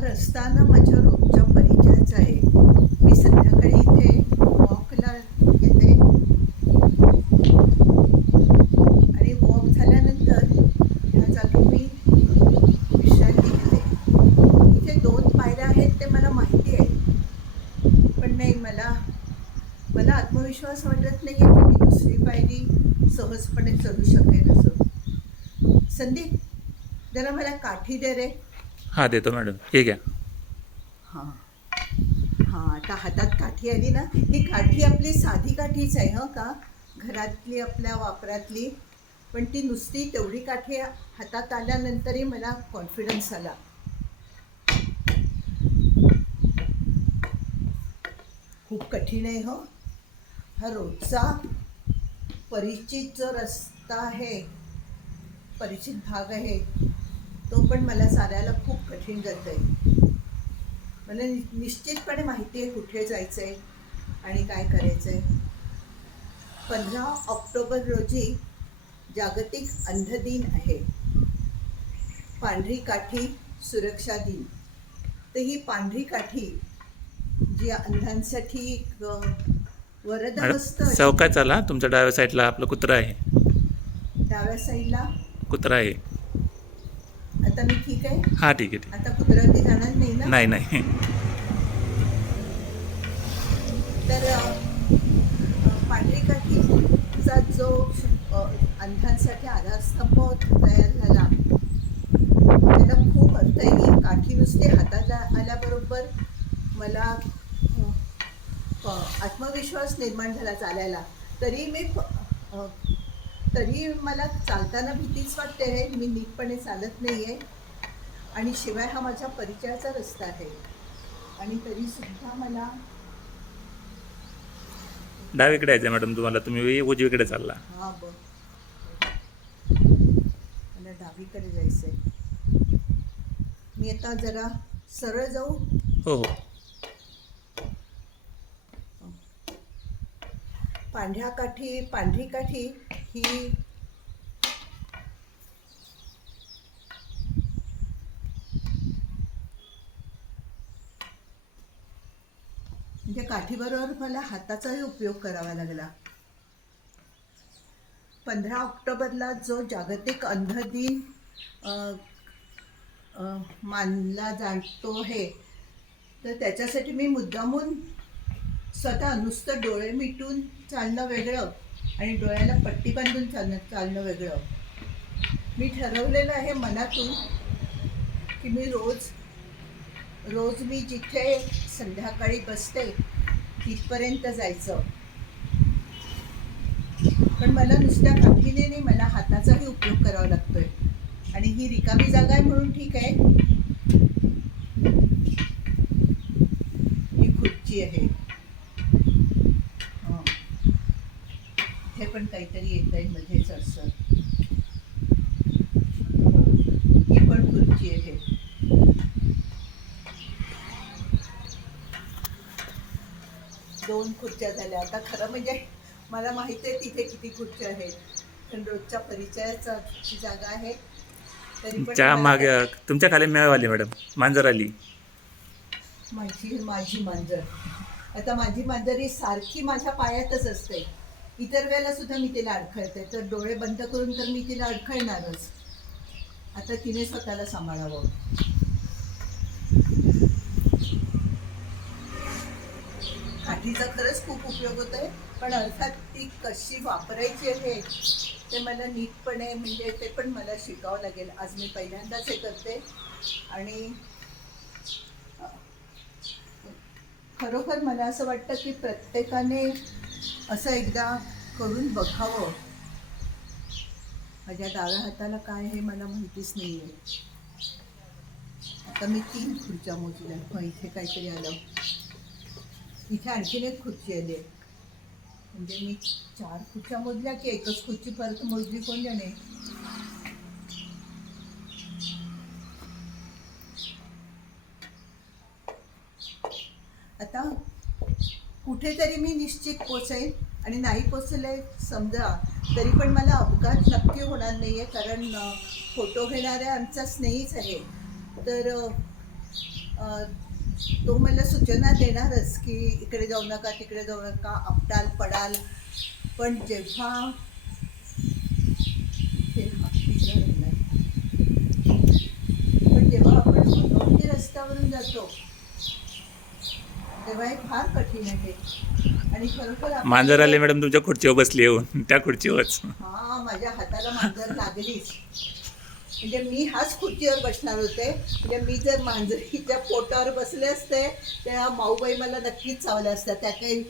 हा रस्ता ना माझ्या रोजच्या परिचयाचा आहे. मी संध्याकाळी इथे वॉकला येते. आणि वॉक झाल्यानंतर ह्या जागी मी विश्रांती घेते. इथे दोन पायऱ्या आहेत ते मला माहिती आहे. पण नाही मला मला आत्मविश्वास वाटत नाही आहे की मी दुसरी पायरी सहजपणे चढू शकेन असं. संदीप जरा मला काठी दे रे. हां देतो मॅडम. हे घ्या. हां. हां आता हातात काठी आली ना? ही काठी आपली साधी काठीच आहे हं का? घरातली आपल्या वापरातली. पण ती नुसती तेवढी काठी हातात आल्यानंतरही मला कॉन्फिडन्स आला. खूप कठीण आहे हो? हा रोजचा परिचित जो रस्ता आहे परिचित भाग आहे तो पण मला चालायला खूप कठीण जात आहे मला निश्चितपणे माहिती आहे कुठे जायचं आहे आणि काय करायचं आहे पंधरा ऑक्टोबर रोजी जागतिक अंध दिन आहे. पांढरी काठी सुरक्षा दिन. तर ही पांढरी काठी जी अंधांसाठी असतं चौकात चाला. तुमच्या डाव्या साईडला आपलं कुत्रा आहे. डाव्या साईडला? कुत्रा आहे. आता मी ठीक आहे? हां ठीक आहे ठीक आता कुत्र्यावरती जाणार नाही ना? नाही नाही. तर पांढरी काठीचा जो अंधांसाठी आधारस्तंभ तयार झाला त्याला खूप अर्थ ही काठी नुसती हातात आ- आल्याबरोबर मला आत्मविश्वास निर्माण झाला चालायला. तरी मी तरी मला चालताना भीतीच वाटते आहे. मी नीटपणे चालत नाही आहे आणि शिवाय हा माझ्या परिचयाचा रस्ता आहे. आणि तरीसुद्धा मला डावीकडे यायचं मॅडम तुम्हाला. तुम्ही उजवीकडे चालला. हा बघ. मला डावीकडे जायचं आहे मी आता जरा सरळ जाऊ? हो हो. पांढऱ्या काठी पांढरी काठी. ही म्हणजे काठीबरोबर मला हाताचाही उपयोग करावा लागला. पंधरा ऑक्टोबरला जो जागतिक अंध दिन मानला जातो आहे तर त्याच्यासाठी मी मुद्दामून स्वतः नुसतं डोळे मिटून चालणं वेगळं आणि डोळ्याला पट्टी बांधून चालणं चालणं वेगळं. मी ठरवलेलं आहे मनातून की मी रोज रोज मी जिथे संध्याकाळी बसते तिथपर्यंत जायचं. पण मला नुसत्या काठीने नाही मला हाताचाही उपयोग करावा लागतोय. आणि ही रिकामी जागा आहे म्हणून ठीक आहे. ही खुर्ची आहे हं. इथे पण काहीतरी येत आहे मध्येच असं ही पण खुर्ची आहे. दोन खुर्च्या झाल्या. आता खरं म्हणजे मला माहिती आहे तिथे किती खुर्च्या आहेत. पण रोजच्या परिचयाचा जागा आहे. तरी पण च्या मला मागे तुमच्या खाली मेव आली मॅडम. मांजर आली. माझी माझी मांजर. आता माझी मांजर ही सारखी माझ्या पायातच असते. इतर वेळेला सुद्धा मी तिला अडखळते. तर डोळे बंद करून तर मी तिला अडखळणारच. आता तिने स्वतःला सांभाळावं. काठीचा खरंच खूप उपयोग होतोय. आहे पण अर्थात ती कशी वापरायची आहे ते मला नीटपणे म्हणजे ते पण मला शिकावं लागेल. आज मी पहिल्यांदाच हे करते. आणि खरोखर मला असं वाटतं की प्रत्येकाने असं एकदा करून बघावं. माझ्या डाव्या हाताला काय हे मला माहितीच नाही आहे आता मी तीन खुर्च्या मोजल्या. मग इथे काहीतरी आलं. इथे आणखीन एक खुर्ची आली. आहे म्हणजे मी चार खुर्च्या मोजल्या की एकच खुर्ची परत मोजली कोण जाणे आता कुठेतरी मी निश्चित पोचेन आणि नाही पोचले समजा तरी पण मला अपघात नक्की होणार नाही आहे कारण फोटो घेणाऱ्या आमचा स्नेहीच आहे. तर तो मला सूचना देणारच की इकडे जाऊ नका तिकडे जाऊ नका आपटाल पडाल. पण जेव्हा हे हत्ती झालेलं आहे. पण जेव्हा आपण अनोळखी रस्त्यावरून जातो तेव्हा हे फार कठीण आहे आणि खरोखर आपण- मांजर आले मॅडम तुमच्या खुर्चीवर बसली येऊन त्या खुर्चीवरच. हा माझ्या हाताला मांजर लागलीच. म्हणजे मी हाच खुर्चीवर बसणार होते. म्हणजे मी जर मांजरीच्या पोटावर बसले असते तेव्हा माऊबाई मला नक्कीच चावल्या असत्या. त्या काही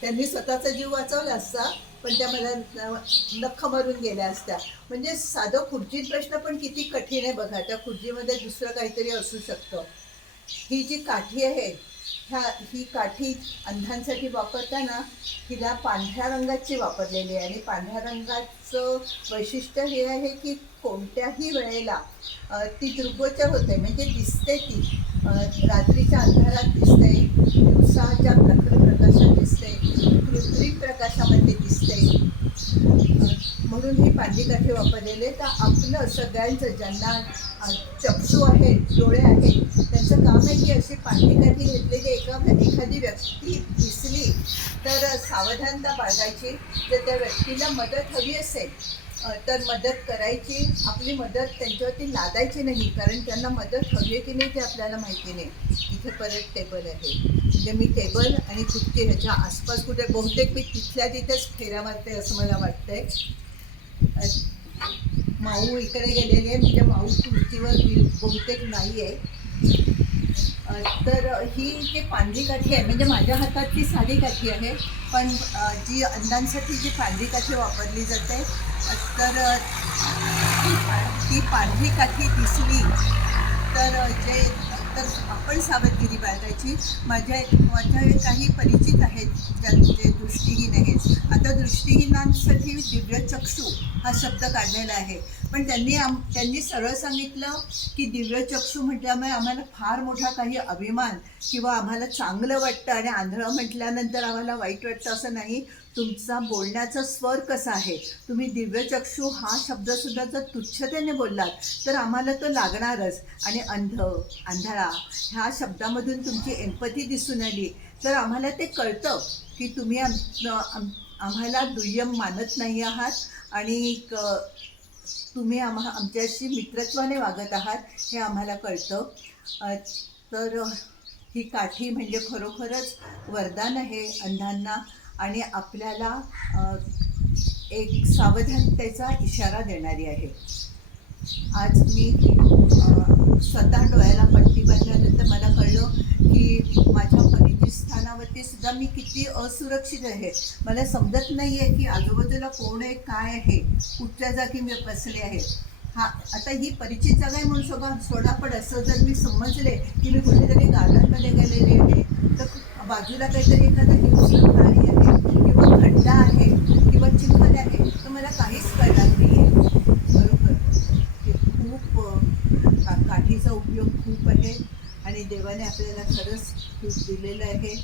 त्यांनी स्वतःचा जीव वाचवला असता पण त्या मला न- नख मारून गेल्या असत्या. म्हणजे साधं खुर्चीत प्रश्न पण किती कठीण आहे बघा. त्या खुर्चीमध्ये दुसरं काहीतरी असू शकतं. ही जी काठी आहे ह्या ही काठी अंधांसाठी वापरताना हिला पांढऱ्या रंगाची वापरलेली आहे. आणि पांढऱ्या रंगाचं वैशिष्ट्य हे आहे की कोणत्याही वेळेला ती दृगोचर होते म्हणजे दिसते ती. रात्रीच्या अंधारात दिसते दिवसाच्या प्रखर प्रकाशात दिसते. कृत्रिम प्रकाशामध्ये दिसते. म्हणून ही पांढरी काठी तर आपलं सगळ्यांचं ज्यांना चक्षू आहेत डोळे आहेत त्यांचं काम आहे की अशी पांढरी काठी घेतलेली एका एखादी व्यक्ती दिसली तर सावधानता बाळगायची जर त्या व्यक्तीला मदत हवी असेल तर मदत करायची आपली मदत त्यांच्यावरती लादायची नाही कारण त्यांना मदत हवी की नाही ते आपल्याला माहिती नाही. इथे परत टेबल आहे. म्हणजे मी टेबल आणि खुर्ची ह्याच्या आसपास कुठे बहुतेक मी तिथल्या तिथेच फेऱ्या मारते असं मला वाटतंय. माऊ इकडे गेलेली आहे म्हणजे माऊ खुर्चीवर बहुतेक नाही आहे तर ही जी पांढरी काठी आहे म्हणजे माझ्या हातात ती साधी काठी आहे पण जी अंधांसाठी जी पांढरी काठी वापरली जाते तर ती पांढरी काठी दिसली तर जे तर आपण सावधगिरी बाळगायची. माझ्या माझ्या काही परिचित आहेत ज्यांचे दृष्टीहीन आहे आता दृष्टीहीनांसाठी दिव्यचक्षू हा शब्द काढलेला आहे. पण त्यांनी आम त्यांनी सरळ सांगितलं की दिव्यचक्षू म्हटल्यामुळे आम्हाला फार मोठा काही अभिमान किंवा आम्हाला चांगलं वाटतं आणि आंधळं म्हटल्यानंतर आम्हाला वाईट वाटतं असं नाही. तुमचा बोलण्याचा स्वर कसा आहे? तुम्ही दिव्यचक्षू हा शब्दसुद्धा जर तुच्छतेने बोललात तर आम्हाला तो लागणारच. आणि अंध आंधळा ह्या शब्दामधून तुमची एम्पथी दिसून आली. तर आम्हाला ते कळतं. की तुम्ही आम आम्हाला दुय्यम मानत नाही आहात आणि क तुम्ही आम्हा आमच्याशी मित्रत्वाने वागत आहात हे आम्हाला कळतं. तर ही काठी म्हणजे खरोखरच वरदान आहे अंधांना आणि आपल्याला एक सावधानतेचा इशारा देणारी आहे. आज मी स्वतः डोळ्याला पट्टी बांधल्यानंतर मला कळलं की माझ्या परिचित स्थानावरती सुद्धा मी किती असुरक्षित आहे. मला समजत नाही आहे की आजूबाजूला कोण आहे काय आहे कुठच्या जागी मी बसले आहे. हा आता ही परिचित जागा आहे म्हणून सोडा सोडा पण असं जर मी समजले की मी कुठेतरी गार्डनमध्ये गेलेले आहे तर बाजूला काहीतरी एखादा हिंसक प्राणी आहे किंवा खड्डा आहे किंवा चिखल आहे तर मला काहीच कळणार नाही आहे बरोबर हे खूप अ, का काठीचा रूप आहे आणि देवाने आपल्याला खरंच दिलेलं आहे.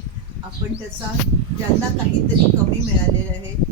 आपण त्याचा ज्यांना काहीतरी कमी मिळालेलं आहे